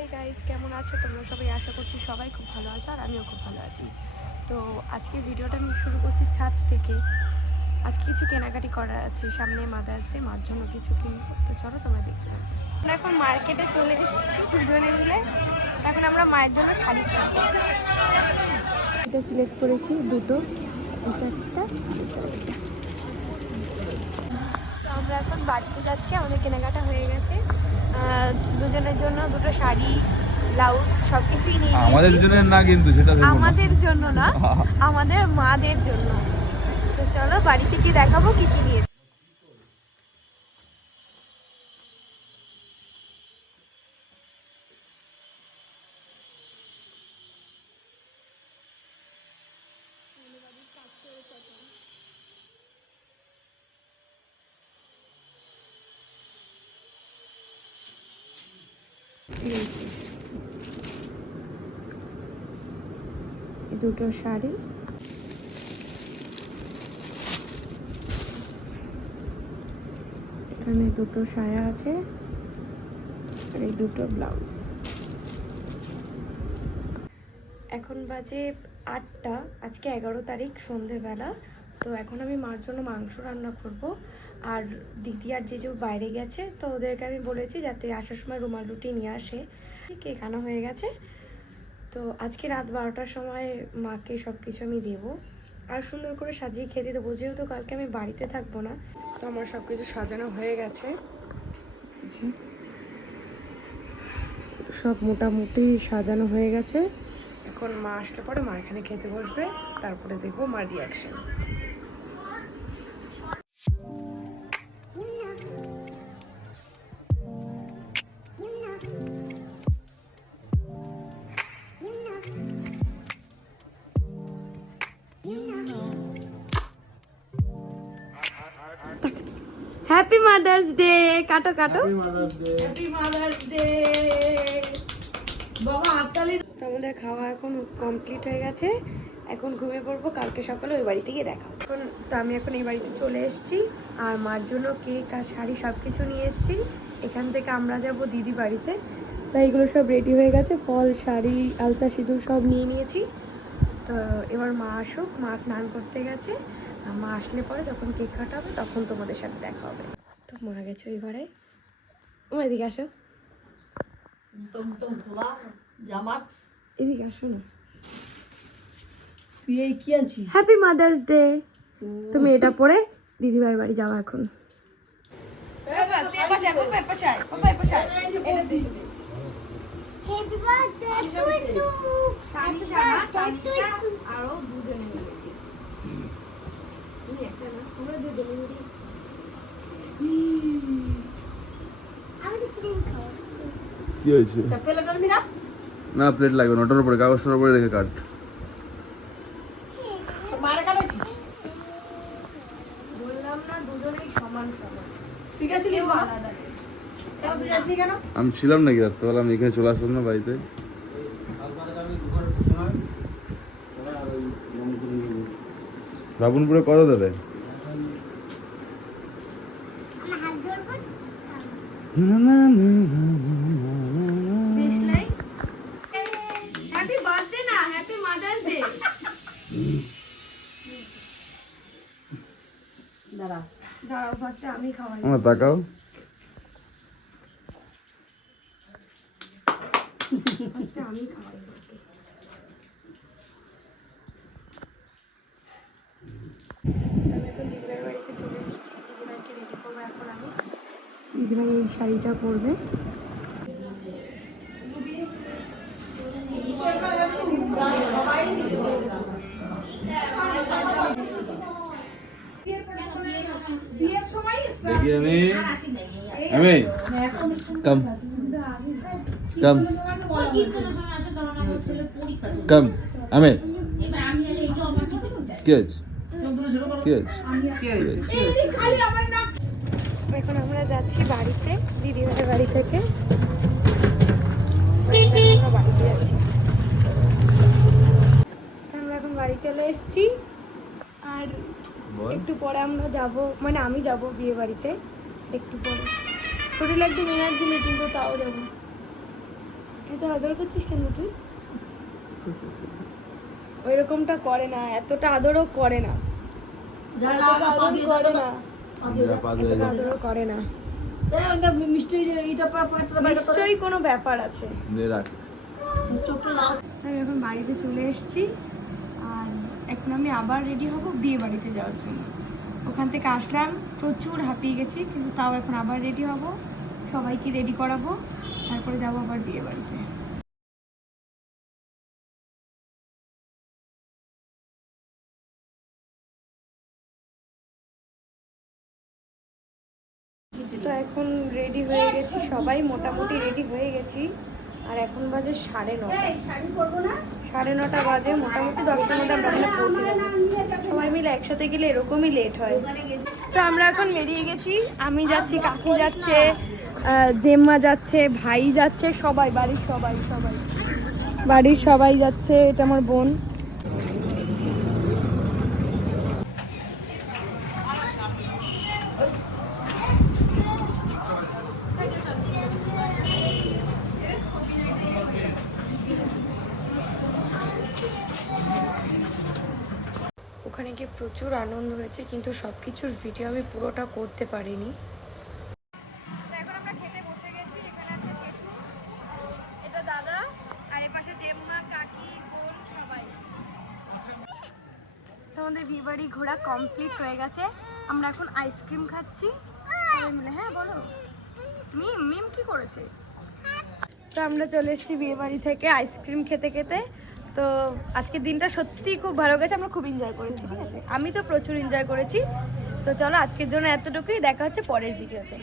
Hey guys, কেমন আছো তোমরা সবাই? আশা করছি সবাই খুব ভালো আছো আর আমিও খুব ভালো আছি। তো আজকে ভিডিওটা আমি শুরু করছি ছাদ থেকে। আজকে কিছু কেনাকাটি করার আছে, সামনে মাদার্স ডে, মার জন্য কিছু কিনবো। তো চলো তোমরা দেখতে পাবো। আমরা এখন মার্কেটে চলে এসেছি দুজনে মিলে। এখন আমরা মায়ের জন্য শাড়ি কিনবো। এটা সিলেক্ট করেছি দুটো, এটা একটা। তো আমরা এখন বাড়িতে যাচ্ছি, আমাদের কেনাকাটা হয়ে গেছে। দুজনের জন্য দুটো শাড়ি, ব্লাউজ সবকিছুই নিয়ে নিয়েছি। আমাদের দুজনের না, কিন্তু সেটা দেখো না। আমাদের জন্য না, আমাদের মাদের জন্য। তো চলো বাড়িতে গিয়ে দেখাবো কি কি নিয়েছি। দুটো শাড়ি, এখানে দুটো সায়া আছে আর এই দুটো ব্লাউজ। এখন বাজে 8টা, আজকে 11 তারিখ সন্ধেবেলা। তো এখন আমি মার জন্য মাংস রান্না করব। আর দিদি আর জিজু বাইরে গেছে, তো ওদেরকে আমি বলেছি যাতে আসার সময় রুমাল রুটি নিয়ে আসে। কেক আনা হয়ে গেছে। তো আজকে রাত 12টার সময় মাকে সব কিছু আমি দেবো আর সুন্দর করে সাজিয়ে খেতে দেবো, যেহেতু কালকে আমি বাড়িতে থাকবো না। তো আমার সব কিছু সাজানো হয়ে গেছে, সব মোটামুটি সাজানো হয়ে গেছে। এখন মা আসলে পরে মা এখানে খেতে বসবে, তারপরে দেখবো মার রিয়াকশন। Happy mother's day. কাটো কাটো। Happy mother's day. বাবা হাততালি। তো আমাদের খাওয়া এখন কমপ্লিট হয়ে গেছে, এখন ঘুমিয়ে পড়বো, কালকে সকালে ওই বাড়িতে গিয়ে দেখা। এখন তো আমি এখন এই বাড়িতে চলে এসেছি আর মার জন্য কেক আর শাড়ি সব কিছু নিয়ে এসেছি। এখান থেকে আমরা যাব দিদি বাড়িতে। তাই এগুলো সব রেডি হয়ে গেছে, ফল, শাড়ি, আলতা, সিঁদুর সব নিয়ে নিয়েছি। তো এবার মা আসুক, মা স্নান করতে গেছে। মা আসলে পরে যখন কেক কাটা হবে তখন তোমাদের সাথে দেখা হবে। তো মা গেছে ওই ঘরে, আমার এদিকে আসো, এদিকে আসো না। তুই এই কি আছিস? Happy mother's day. তুমি এটা পরে দিদিভাইয়ের বাড়ি যাও এখন। কি হয়েছে? না, প্লেট লাগবে না, ওটার উপরে কাগজটার উপরে রেখে কাট। বললাম না দুজনেই সমান সমান। ঠিক আছে, আমি ছিলাম নাকি রাত্রেবেলা? আমি এখানে চলে আসলাম না বাড়িতে। বাবুনপুরে কত দেবে? হ্যাপি বার্থডে না, হ্যাপি মাদার্স ডে। দাঁড়াও ফার্স্টে আমি খাওয়াই। আমার তাকাও। ফার্স্টে আমি খাওয়াই। আমি এখন দিদিভাইয়ের বাড়িতে চলে এসেছি, দিদিভাইকে রেডি করবো এখন আমি। দিদিভাই এই শাড়িটা পরবে। এখন আমরা যাচ্ছি বাড়িতে, দিদিভাইয়ের বাড়ি থেকে বাড়িতে যাচ্ছি। আমরা এখন বাড়ি চলে এসেছি আর একটু পরে আমরা যাব, মানে আমি যাব বিয়ে বাড়িতে একটু পরে। শরীর একদম এনার্জি নেই, কিন্তু তাও যাবো। এত আদর করছিস কেন তুই? ওই রকমটা করে না, এতটা আদরও করে না, এতটা আদরও করে না, এতটা আদরও করে না। নিশ্চয়ই কোনো ব্যাপার আছে। আমি এখন বাড়িতে চলে এসেছি আর এখন আমি আবার রেডি হব বিয়ে বাড়িতে যাওয়ার জন্য। ওখান থেকে আসলাম, প্রচুর হাঁপিয়ে গেছি, কিন্তু তাও এখন আবার রেডি হব, সবাইকে রেডি করাবো, তারপরে যাবো আবার বিয়ে বাড়িতে। তো এখন রেডি হয়ে গেছি, সবাই মোটামুটি রেডি হয়ে গেছি। আর এখন বাজে 9:30, 9:30 বাজে, মোটামুটি 10টার মধ্যে আমরা ওখানে পৌঁছে যাবো। সবাই মিলে একসাথে গেলে এরকমই লেট হয়। তো আমরা এখন বেরিয়ে গেছি, আমি যাচ্ছি, কাকি যাচ্ছে, জেম্মা যাচ্ছে, ভাই যাচ্ছে, সবাই বাড়ির সবাই যাচ্ছে। এটা আমার বোন। ওখানে গিয়ে প্রচুর আনন্দ হয়েছে, কিন্তু সব কিছুর ভিডিও আমি পুরোটা করতে পারিনি। এখন আমরা খেতে বসে গেছি। এখানে আছে জেঠু, এটা দাদা, আর এর পাশে জেম্মা, কাকি, বোন সবাই। তো আমাদের বিয়ে বাড়ি ঘোরা কমপ্লিট হয়ে গেছে। আমরা এখন আইসক্রিম খাচ্ছি সবাই মিলে। হ্যাঁ বলো, মিম কি করেছে? তো আমরা চলে এসেছি বিয়ে বাড়ি থেকে আইসক্রিম খেতে খেতে। তো আজকের দিনটা সত্যিই খুব ভালো গেছে, আমরা খুব এনজয় করেছি। ঠিক আছে, আমি তো প্রচুর এনজয় করেছি। তো চলো আজকের জন্য এতটুকুই, দেখা হচ্ছে পরের ভিডিওতে।